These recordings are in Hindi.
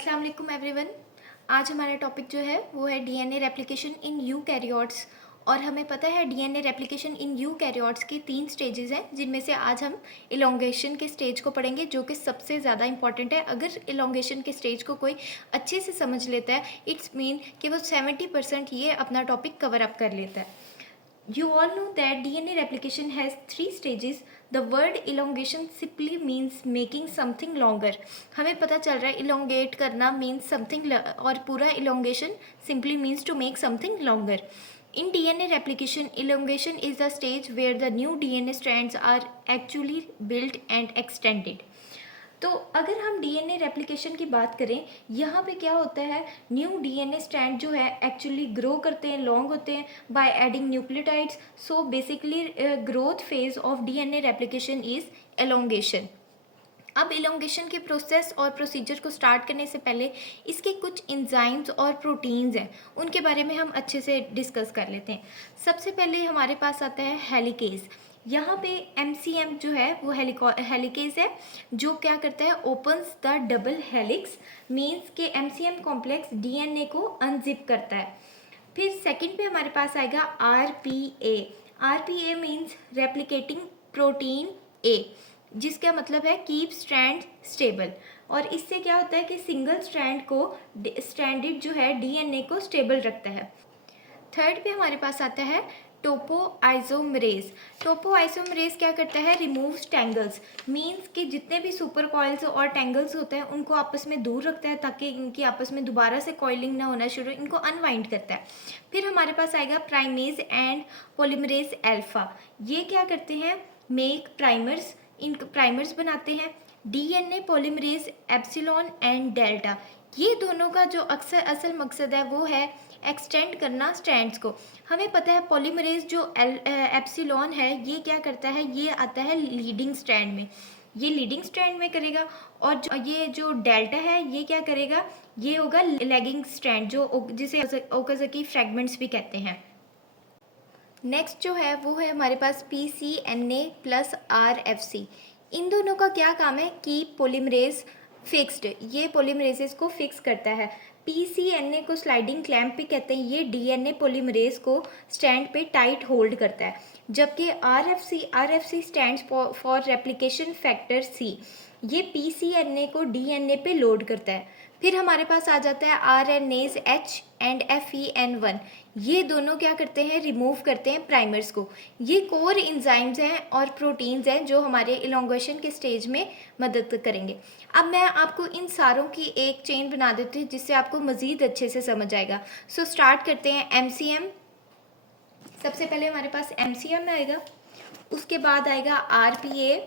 अस्सलाम वालेकुम एवरीवन। आज हमारा टॉपिक जो है वो है डीएनए रेप्लिकेशन इन यूकैरियोट्स। और हमें पता है डीएनए रेप्लिकेशन इन यूकैरियोट्स के 3 स्टेजेस हैं, जिनमें से आज हम इलोंगेशन के स्टेज को पढ़ेंगे, जो कि सबसे ज़्यादा इंपॉर्टेंट है। अगर इलोंगेशन के स्टेज को कोई अच्छे से समझ लेता है, इट्स मीन कि वो 70% ये अपना टॉपिक कवर अप कर लेता है। You all know that DNA replication has 3 stages. The word elongation simply means making something longer. हमें पता चल रहा है elongate करना means something और पूरा elongation simply means to make something longer. In DNA replication, elongation is the stage where the new DNA strands are actually built and extended. तो अगर हम डीएनए रेप्लिकेशन की बात करें, यहाँ पे क्या होता है, न्यू डीएनए स्ट्रैंड जो है एक्चुअली ग्रो करते हैं, लॉन्ग होते हैं by adding nucleotides. So basically growth phase of DNA replication is elongation. अब इलोंगेशन के प्रोसेस और प्रोसीजर को स्टार्ट करने से पहले इसके कुछ एंजाइम्स और प्रोटीन्स हैं, उनके बारे में हम अच्छे से डिस्कस कर लेते हैं। सबसे पहले हमारे पास आता है हेलिकेज। यहाँ पे एमसीएम जो है वो हेलिकेज है, जो क्या करता है, opens the double helix, means के एमसीएम कॉम्प्लेक्स डीएनए को अनजिप करता है। फिर सेकंड पे हमारे पास आएगा RPA. RPA means replicating protein A, जिसका मतलब है कीप स्ट्रैंड स्टेबल। और इससे क्या होता है कि सिंगल स्ट्रैंड को स्ट्रैंडेड जो है डीएनए को स्टेबल रखता है। थर्ड पे हमारे पास आता है टोपोआइसोमरेज। टोपोआइसोमरेज क्या करता है, रिमूव्स टैंगल्स, मीन्स कि जितने भी सुपर कॉइल्स और टैंगल्स होते हैं उनको आपस में दूर रखता है, ताकि इनकी आपस में दोबारा से कॉइलिंग ना होना शुरू, इनको अनवाइंड करता है। फिर हमारे पास आएगा प्राइमेज एंड पॉलीमरेज अल्फा। ये क्या करते हैं, मेक प्राइमर्स, इन प्राइमर्स बनाते हैं। DNA polymerase epsilon and delta, ये दोनों का जो अक्सर असल मकसद है वो है एक्सटेंड करना स्ट्रैंड्स को। हमें पता है पॉलीमरेज जो एप्सिलॉन है ये क्या करता है, ये आता है लीडिंग स्ट्रैंड में, ये लीडिंग स्ट्रैंड में करेगा। और ये जो डेल्टा है ये क्या करेगा, ये होगा लैगिंग स्ट्रैंड, जो जिसे ओकाज़की फ्रैगमेंट्स भी कहते हैं। नेक्स्ट जो है वो है हमारे पास PCNA प्लस RFC। इन दोनों का क्या काम है, कीप पॉलीमरेज फिक्स्ड, ये पॉलीमरेजेस को फिक्स करता है। PCNA को स्लाइडिंग क्लैंप भी कहते हैं, ये डीएनए पॉलीमरेज को स्टैंड पे टाइट होल्ड करता है। जबकि RFC stands for replication factor C, ये PCNA को डीएनए पे लोड करता है। फिर हमारे पास आ जाता है RNase H एंड FEN1, ये दोनों क्या करते हैं, रिमूव करते हैं प्राइमर्स को। ये कोर इंजाइम्स हैं और प्रोटीन्स हैं जो हमारे इलोंगेशन के स्टेज में मदद करेंगे। अब मैं आपको इन सारों की एक चेन बना देती हूँ जिससे आपको मज़ीद अच्छे से समझ आएगा। सो स्टार्ट करते हैं MCM। सबसे पहले हमारे पास MCM आएगा, उसके बाद आएगा RPA,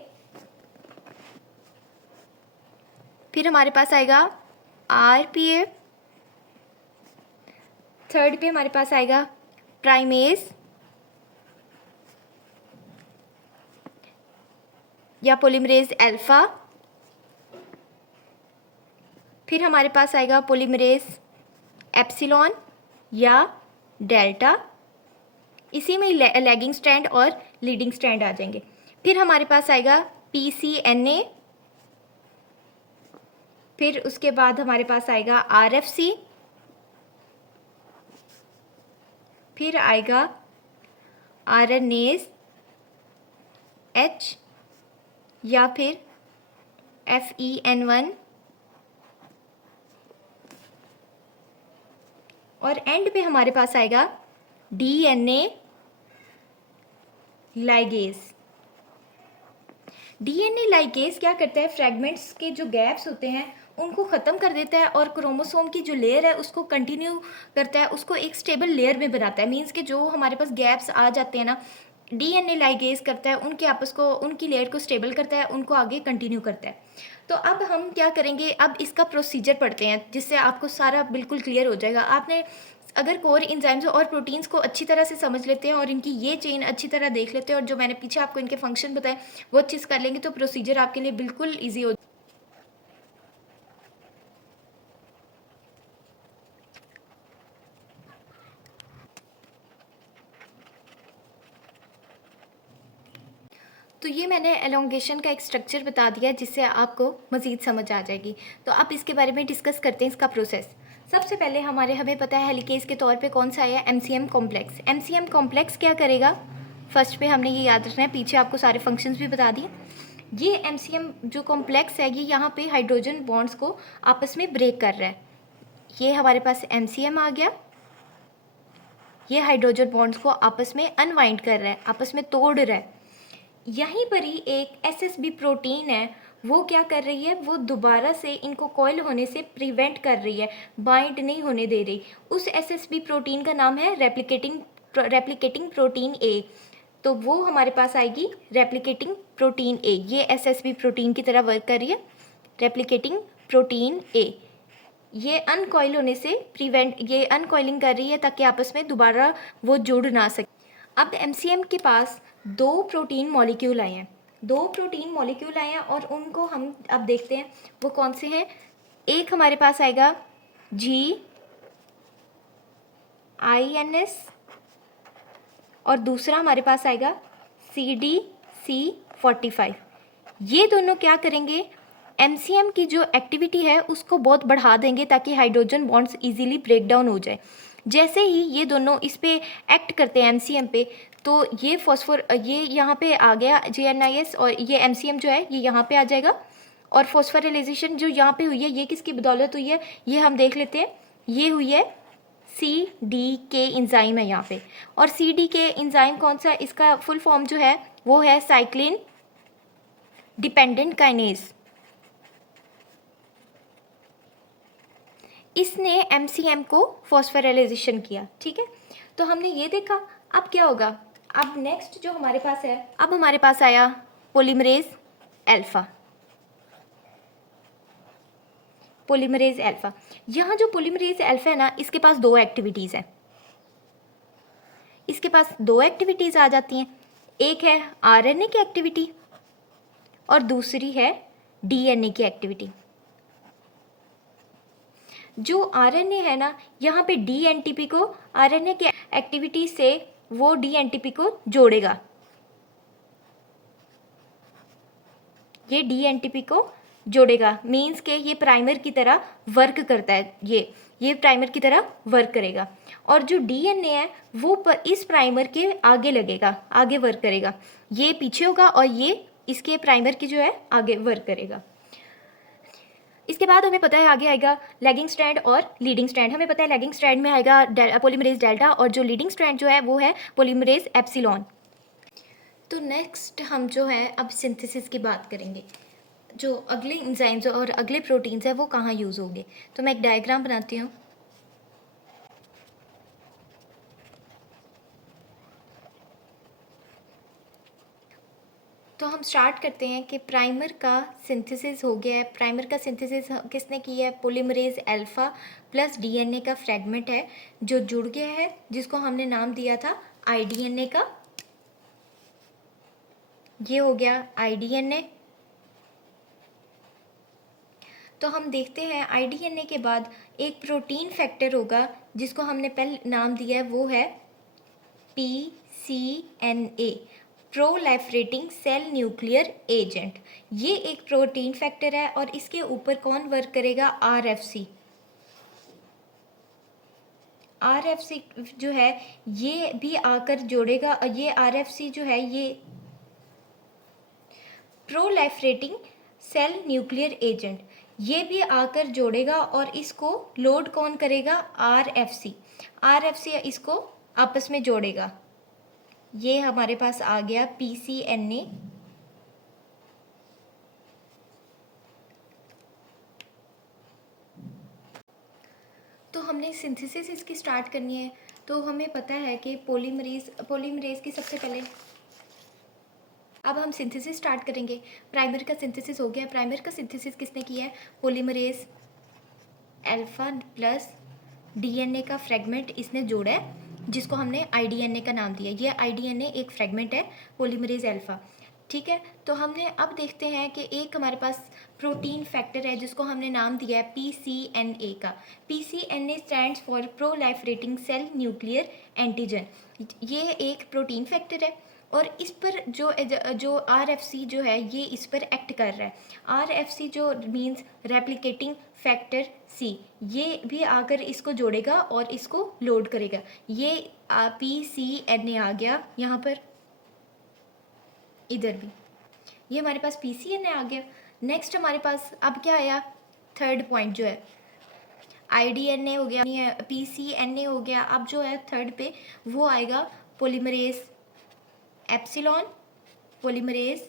फिर हमारे पास आएगा RPA, थर्ड पे हमारे पास आएगा प्राइमेज या पॉलीमरेज अल्फा, फिर हमारे पास आएगा पॉलीमरेज एप्सिलॉन या डेल्टा, इसी में लैगिंग स्ट्रैंड और लीडिंग स्ट्रैंड आ जाएंगे। फिर हमारे पास आएगा PCNA, फिर उसके बाद हमारे पास आएगा RFC, फिर आएगा RNase H या फिर FEN1, और एंड पे हमारे पास आएगा DNA लाइगेज। डीएनए लाइगेज क्या करता है, फ्रैगमेंट्स के जो गैप्स होते हैं उनको ख़त्म कर देता है और क्रोमोसोम की जो लेयर है उसको कंटिन्यू करता है, उसको एक स्टेबल लेयर में बनाता है। मीन्स कि जो हमारे पास गैप्स आ जाते हैं ना, डीएनए लाइगेज करता है, उनके आपस को, उनकी लेयर को स्टेबल करता है, उनको आगे कंटिन्यू करता है। तो अब हम क्या करेंगे, अब इसका प्रोसीजर पढ़ते हैं जिससे आपको सारा बिल्कुल क्लियर हो जाएगा। आपने अगर कोर इंजाइम्स और प्रोटीन्स को अच्छी तरह से समझ लेते हैं और इनकी ये चेन अच्छी तरह देख लेते हैं और जो मैंने पीछे आपको इनके फंक्शन बताए वो अच्छे से कर लेंगे, तो प्रोसीजर आपके लिए बिल्कुल ईजी हो। तो ये मैंने एलोंगेशन का एक स्ट्रक्चर बता दिया जिससे आपको मज़ीद समझ आ जाएगी। तो अब इसके बारे में डिस्कस करते हैं इसका प्रोसेस। सबसे पहले हमें पता है हेलिकेज के तौर पे कौन सा आया, एमसीएम कॉम्प्लेक्स। एमसीएम कॉम्प्लेक्स क्या करेगा, फर्स्ट पे हमने ये याद रखना है, पीछे आपको सारे फंक्शंस भी बता दिए। ये एमसीएम जो कॉम्प्लेक्स है ये यहाँ पे हाइड्रोजन बॉन्ड्स को आपस में ब्रेक कर रहा है। ये हमारे पास एमसीएम आ गया, ये हाइड्रोजन बॉन्ड्स को आपस में अनवाइंड कर रहा है, आपस में तोड़ रहा है। यहीं पर ही एक एसएसबी प्रोटीन है, वो क्या कर रही है, वो दोबारा से इनको कॉइल होने से प्रिवेंट कर रही है, बाइंड नहीं होने दे रही। उस एसएसबी प्रोटीन का नाम है रेप्लिकेटिंग प्रोटीन ए। तो वो हमारे पास आएगी रेप्लिकेटिंग प्रोटीन ए। ये एसएसबी प्रोटीन की तरह वर्क कर रही है, रेप्लिकेटिंग प्रोटीन ए। ये अनकॉइल होने से ये अनकॉइलिंग कर रही है ताकि आपस में दोबारा वो जुड़ ना सके। अब एमसीएम के पास दो प्रोटीन मॉलिक्यूल आए हैं और उनको हम अब देखते हैं वो कौन से हैं। एक हमारे पास आएगा GINS और दूसरा हमारे पास आएगा CDC45। ये दोनों क्या करेंगे, एमसीएम की जो एक्टिविटी है उसको बहुत बढ़ा देंगे ताकि hydrogen bonds easily break down हो जाए। जैसे ही ये दोनों इस पे एक्ट करते हैं एमसीएम पे, तो ये यहाँ पे आ गया GNIS और ये एमसीएम जो है ये यहाँ पे आ जाएगा। और फॉस्फोराइलेशन जो यहाँ पे हुई है ये किसकी बदौलत हुई है, ये हम देख लेते हैं। ये हुई है CDK इंजाइम है यहाँ पे। और CDK इंजाइम कौन सा, इसका फुल फॉर्म जो है वो है साइक्लिन डिपेंडेंट काइनेज। इसने एमसीएम को फॉस्फोराइलेशन किया, ठीक है। तो हमने ये देखा। अब क्या होगा, अब नेक्स्ट जो हमारे पास है, अब हमारे पास आया पोलीमरेज अल्फा। यहाँ जो पोलीमरेज अल्फा है ना, इसके पास दो एक्टिविटीज़ हैं। इसके पास दो एक्टिविटीज़ आ जाती हैं, एक है आरएनए की एक्टिविटी और दूसरी है डीएनए की एक्टिविटी। जो आरएनए है ना, यहाँ पे डीएनटीपी को आरएनए की एक्टिविटी से वो डीएनटीपी को जोड़ेगा। ये डीएनटीपी को जोड़ेगा मीन्स के ये प्राइमर की तरह वर्क करता है। ये प्राइमर की तरह वर्क करेगा। और जो डीएनए है वो इस प्राइमर के आगे लगेगा, आगे वर्क करेगा। ये पीछे होगा और ये इसके प्राइमर की जो है आगे वर्क करेगा। इसके बाद हमें पता है आगे आएगा लैगिंग स्ट्रैंड और लीडिंग स्ट्रैंड। हमें पता है लैगिंग स्ट्रैंड में आएगा पोलीमरेज डेल्टा और जो लीडिंग स्ट्रैंड जो है वो है पोलीमरेज एप्सिलॉन। तो नेक्स्ट हम जो है अब सिंथेसिस की बात करेंगे। जो अगले एंजाइम्स और अगले प्रोटीन्स हैं वो कहाँ यूज़ होंगे। तो मैं एक डायग्राम बनाती हूँ। तो हम स्टार्ट करते हैं कि प्राइमर का सिंथेसिस हो गया है। प्राइमर का सिंथेसिस किसने किया है, पोलीमरेज अल्फा प्लस डीएनए का फ्रेगमेंट है जो जुड़ गया है, जिसको हमने नाम दिया था आईडीएनए का। ये हो गया आईडीएनए। तो हम देखते हैं आईडीएनए के बाद एक प्रोटीन फैक्टर होगा जिसको हमने पहले नाम दिया है, वो है PCNA, प्रोलाइफरेटिंग सेल न्यूक्लियर एजेंट। ये एक प्रोटीन फैक्टर है और इसके ऊपर कौन वर्क करेगा, RFC जो है ये भी आकर जोड़ेगा। और ये RFC जो है ये प्रोलाइफरेटिंग सेल न्यूक्लियर एजेंट, ये भी आकर जोड़ेगा और इसको लोड कौन करेगा, RFC इसको आपस में जोड़ेगा। ये हमारे पास आ गया PCNA। तो हमने सिंथेसिस इसकी स्टार्ट करनी है। तो हमें पता है कि पोलीमरेज की सबसे पहले अब हम सिंथेसिस स्टार्ट करेंगे। प्राइमर का सिंथेसिस हो गया। प्राइमर का सिंथेसिस किसने किया है, पोलीमरेज अल्फा प्लस डीएनए का फ्रेगमेंट इसने जोड़ा है जिसको हमने आईडीएनए का नाम दिया। ये आईडीएनए एक फ्रेगमेंट है पोलीमरेज अल्फा, ठीक है। तो हमने अब देखते हैं कि एक हमारे पास प्रोटीन फैक्टर है जिसको हमने नाम दिया है PCNA का। PCNA stands for proliferating cell nuclear antigen. ये एक प्रोटीन फैक्टर है और इस पर जो RFC जो है ये इस पर एक्ट कर रहा है। RFC जो मीन्स रेप्लिकेटिंग फैक्टर C, ये भी आकर इसको जोड़ेगा और इसको लोड करेगा। ये PCNA आ गया यहाँ पर, इधर भी ये हमारे पास PCNA आ गया। नेक्स्ट हमारे पास अब क्या आया, थर्ड पॉइंट जो है IDNA हो गया, PCNA हो गया। अब जो है थर्ड पे वो आएगा पोलीमरेज एप्सिलॉन, पोलीमरेज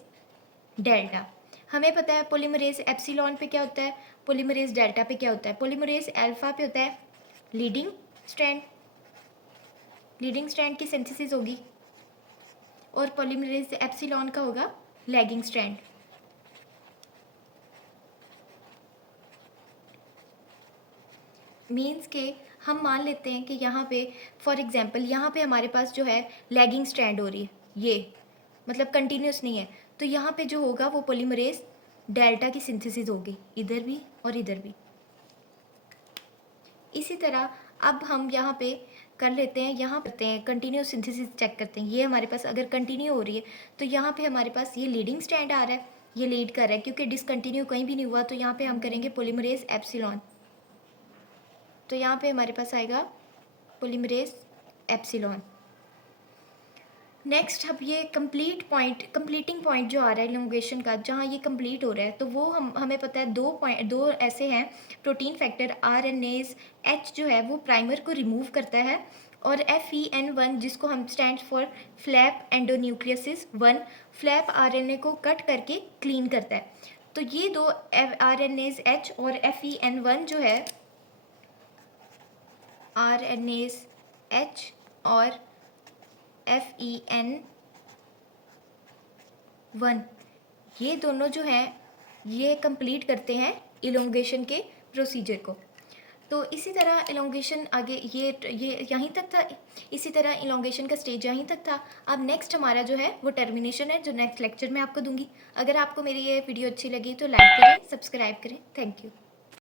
डेल्टा। हमें पता है पोलीमरेज एप्सिलॉन पे क्या होता है, पोलीमरेज डेल्टा पे क्या होता है। पोलीमरेज अल्फा पे होता है लीडिंग स्ट्रैंड, लीडिंग स्ट्रैंड की सिंथेसिस होगी, और पोलीमरेज एप्सिलॉन का होगा लैगिंग स्ट्रैंड। मीन्स के हम मान लेते हैं कि यहाँ पे फॉर एग्जांपल यहाँ पे हमारे पास जो है लैगिंग स्ट्रैंड हो रही है, ये मतलब कंटिन्यूस नहीं है, तो यहाँ पे जो होगा वो पोलीमरेज डेल्टा की सिंथेसिस होगी, इधर भी और इधर भी। इसी तरह अब हम यहाँ पे कर लेते हैं, यहाँ करते हैं कंटिन्यूस सिंथेसिस चेक करते हैं। ये हमारे पास अगर कंटिन्यू हो रही है तो यहाँ पे हमारे पास ये लीडिंग स्ट्रैंड आ रहा है, ये लीड कर रहा है क्योंकि डिसकंटिन्यू कहीं भी नहीं हुआ, तो यहाँ पे हम करेंगे पोलीमरेज एप्सिलॉन। तो यहाँ पे हमारे पास आएगा पोलीमरेज एप्सिलॉन। नेक्स्ट अब ये कंप्लीटिंग पॉइंट जो आ रहा है इलोंगेशन का, जहाँ ये कंप्लीट हो रहा है, तो वो हमें पता है दो ऐसे हैं प्रोटीन फैक्टर RNase H जो है वो प्राइमर को रिमूव करता है, और FEN1 जिसको हम stand for flap endonuclease 1 flap RNA को कट करके क्लीन करता है। तो ये दो RNase H और FEN1 जो है, RNase H और FEN1 ये दोनों जो हैं ये कंप्लीट करते हैं इलोंगेशन के प्रोसीजर को। तो इसी तरह इलोंगेशन आगे ये यहीं तक था, इसी तरह इलोंगेशन का स्टेज यहीं तक था। अब नेक्स्ट हमारा जो है वो टर्मिनेशन है, जो नेक्स्ट लेक्चर में आपको दूंगी। अगर आपको मेरी ये वीडियो अच्छी लगी तो लाइक करें, सब्सक्राइब करें। Thank you.